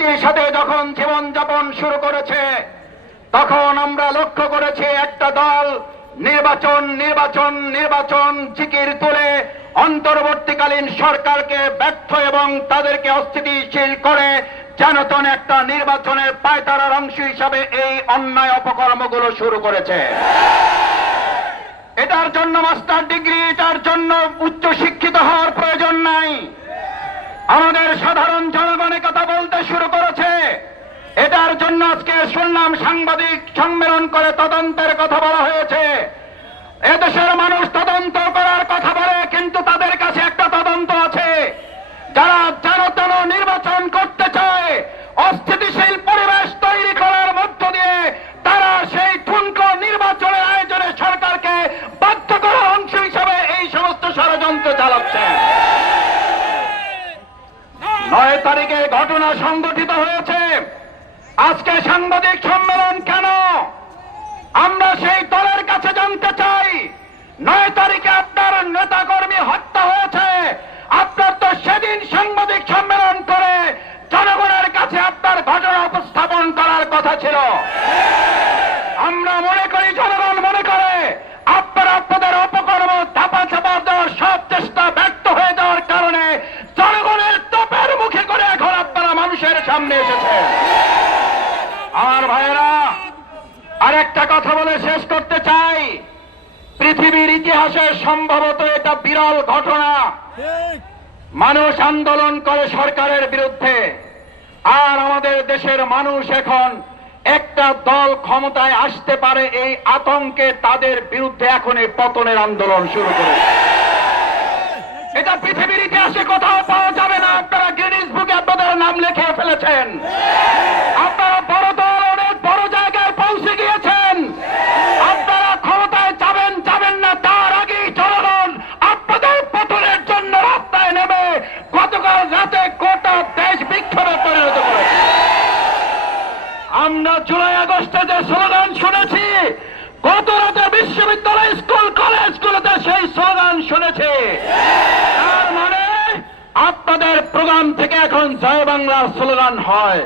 শক্তির সাথে যখন জীবন যাপন শুরু করেছে, তখন আমরা লক্ষ্য করেছি একটা দল নির্বাচন নির্বাচন নির্বাচন জিকির তুলে অন্তর্বর্তীকালীন সরকারকে ব্যর্থ এবং তাদেরকে অস্থিতিশীল করে যেনতন একটা নির্বাচনের পায়তারার অংশ হিসাবে এই অন্যায় অপকর্মগুলো শুরু করেছে। এটার জন্য মাস্টার ডিগ্রি, এটার জন্য উচ্চ শিক্ষিত হওয়ার প্রয়োজন নাই। আমাদের সাধারণ জনগণে কথা বলতে শুরু করেছে এটার জন্য আজকে শুনলাম সাংবাদিক সম্মেলন করে তদন্তের কথা বলা হয়েছে। এদেশের মানুষ তদন্ত করার কথা বলে, কিন্তু তাদের কাছে একটা তদন্ত আছে। যারা যেন তেন নির্বাচন করতে চায়, অস্থিতিশীল পরিবেশ তৈরি করার মধ্য দিয়ে তারা সেই ঠুনকো নির্বাচনের আয়োজনে সরকারকে বাধ্য করার অংশ হিসাবে এই সমস্ত ষড়যন্ত্র চালাচ্ছে। নয় তারিখে ঘটনা সংগঠিত হয়েছে। আজকে সাংবাদিক সম্মেলন কেন? আমরা সেই দলের কাছে জানতে চাই। নয় তারিখে আপনার নেতাকর্মী হত্যা হয়েছে। আপনার তো সেদিন সাংবাদিক সম্মেলন করে জনগণের কাছে আপনার ঘটনা উপস্থাপন করার কথা ছিল। আমরা মনে করি জনগণ মনে করে, আপনারা আপনাদের অপকর্ম চাপা চাপা দেওয়ার সব চেষ্টা ব্যর্থ হয়ে যাওয়ার কারণে জনগণের তোপের মুখে করে এখন আপনারা মানুষের সামনে এসেছে আমার ভাইয়েরা, আরেকটা কথা বলে শেষ করতে চাই। পৃথিবীর ইতিহাসে সম্ভবত এটা বিরল ঘটনা। মানুষ আন্দোলন করে সরকারের বিরুদ্ধে। আর আমাদের দেশের মানুষ এখন একটা দল ক্ষমতায় আসতে পারে এই আতঙ্কে তাদের বিরুদ্ধে এখন এই পতনের আন্দোলন শুরু করে। এটা পৃথিবীর ইতিহাসে কোথাও পাওয়া যাবে না। আপনারা গিনিস বুকে আপনাদের নাম লিখে ফেলেছেন। আমরা জুলাই আগস্টে যে স্লোগান শুনেছি, গত রাতে বিশ্ববিদ্যালয় স্কুল কলেজ কলেজগুলোতে সেই স্লোগান শুনেছি। তার মানে আপনাদের প্রোগ্রাম থেকে এখন জয় বাংলার স্লোগান হয়।